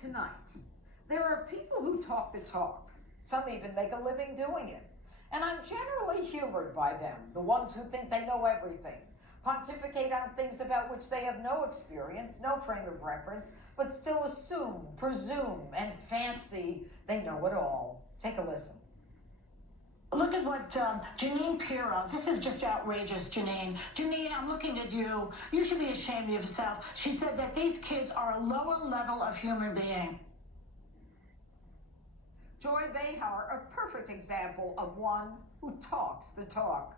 tonight. There are people who talk the talk. Some even make a living doing it. And I'm generally humored by them, the ones who think they know everything, pontificate on things about which they have no experience, no frame of reference, but still assume, presume, and fancy they know it all. Take a listen. Look at what Jeanine Pirro, this is just outrageous, Jeanine. Jeanine, I'm looking at you. You should be ashamed of yourself. She said that these kids are a lower level of human being. Joy Behar, a perfect example of one who talks the talk.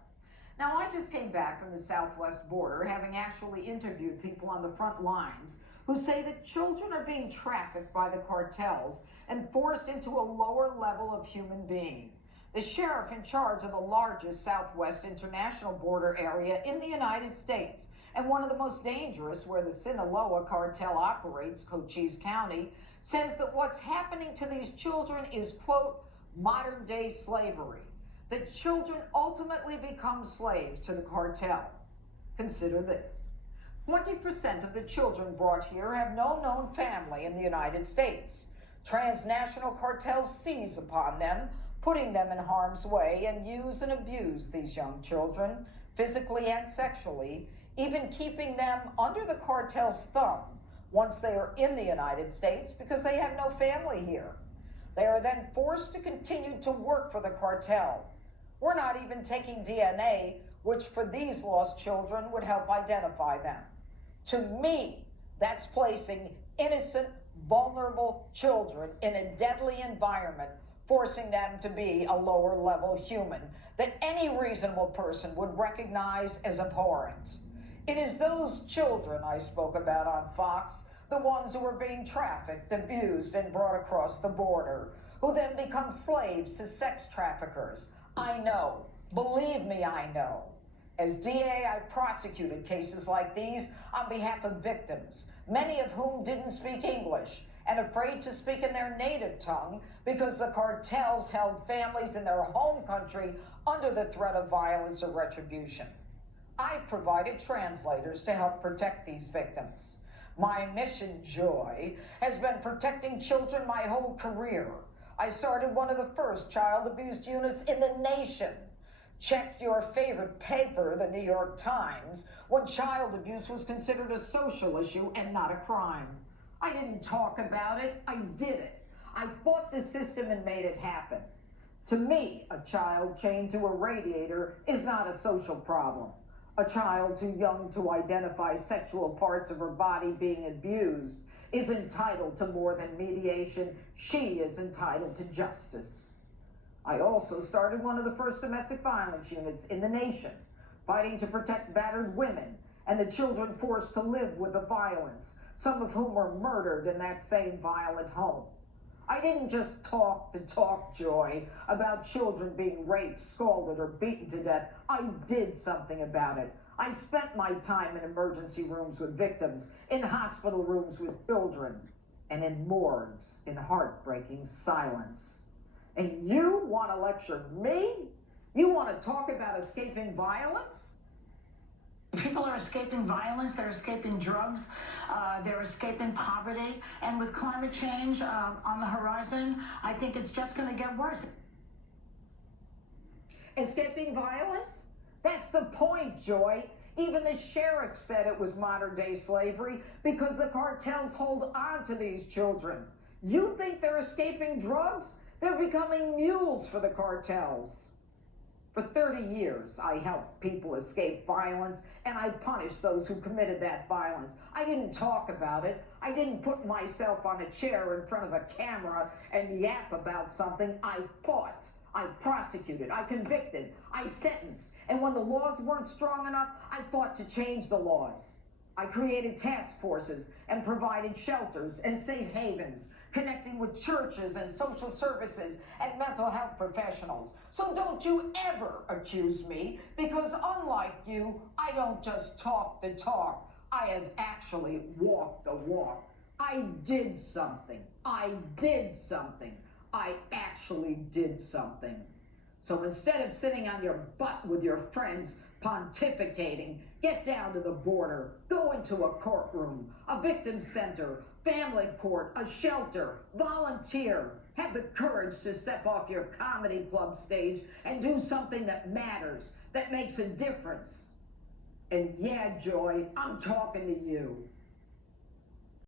Now, I just came back from the southwest border, having actually interviewed people on the front lines who say that children are being trafficked by the cartels and forced into a lower level of human being. The sheriff in charge of the largest Southwest International border area in the United States, and one of the most dangerous where the Sinaloa cartel operates, Cochise County, says that what's happening to these children is, quote, modern day slavery. That children ultimately become slaves to the cartel. Consider this. 20% of the children brought here have no known family in the United States. Transnational cartels seize upon them, putting them in harm's way, and use and abuse these young children, physically and sexually, even keeping them under the cartel's thumb once they are in the United States because they have no family here. They are then forced to continue to work for the cartel. We're not even taking DNA, which for these lost children would help identify them. To me, that's placing innocent, vulnerable children in a deadly environment, forcing them to be a lower level human that any reasonable person would recognize as abhorrent. It is those children I spoke about on Fox, the ones who are being trafficked, abused, and brought across the border, who then become slaves to sex traffickers. I know. Believe me, I know. As DA, I prosecuted cases like these on behalf of victims, many of whom didn't speak English and afraid to speak in their native tongue because the cartels held families in their home country under the threat of violence or retribution. I've provided translators to help protect these victims. My mission, Joy, has been protecting children my whole career. I started one of the first child abuse units in the nation. Check your favorite paper, the New York Times, when child abuse was considered a social issue and not a crime. I didn't talk about it, I did it. I fought the system and made it happen. To me, a child chained to a radiator is not a social problem. A child too young to identify sexual parts of her body being abused is entitled to more than mediation. She is entitled to justice. I also started one of the first domestic violence units in the nation, fighting to protect battered women and the children forced to live with the violence, some of whom were murdered in that same violent home. I didn't just talk the talk, Joy, about children being raped, scalded, or beaten to death. I did something about it. I spent my time in emergency rooms with victims, in hospital rooms with children, and in morgues in heartbreaking silence. And you want to lecture me? You want to talk about escaping violence? People are escaping violence, they're escaping drugs, they're escaping poverty, and with climate change on the horizon, I think it's just going to get worse. Escaping violence? That's the point, Joy. Even the sheriff said it was modern-day slavery because the cartels hold on to these children. You think they're escaping drugs? They're becoming mules for the cartels. For 30 years, I helped people escape violence, and I punished those who committed that violence. I didn't talk about it. I didn't put myself on a chair in front of a camera and yap about something. I fought. I prosecuted. I convicted. I sentenced. And when the laws weren't strong enough, I fought to change the laws. I created task forces and provided shelters and safe havens, connecting with churches and social services and mental health professionals. So don't you ever accuse me, because unlike you, I don't just talk the talk. I have actually walked the walk. I did something. I did something. I actually did something. So instead of sitting on your butt with your friends pontificating, get down to the border, go into a courtroom, a victim center, family court, a shelter, volunteer. Have the courage to step off your comedy club stage and do something that matters, that makes a difference. And yeah, Joy, I'm talking to you.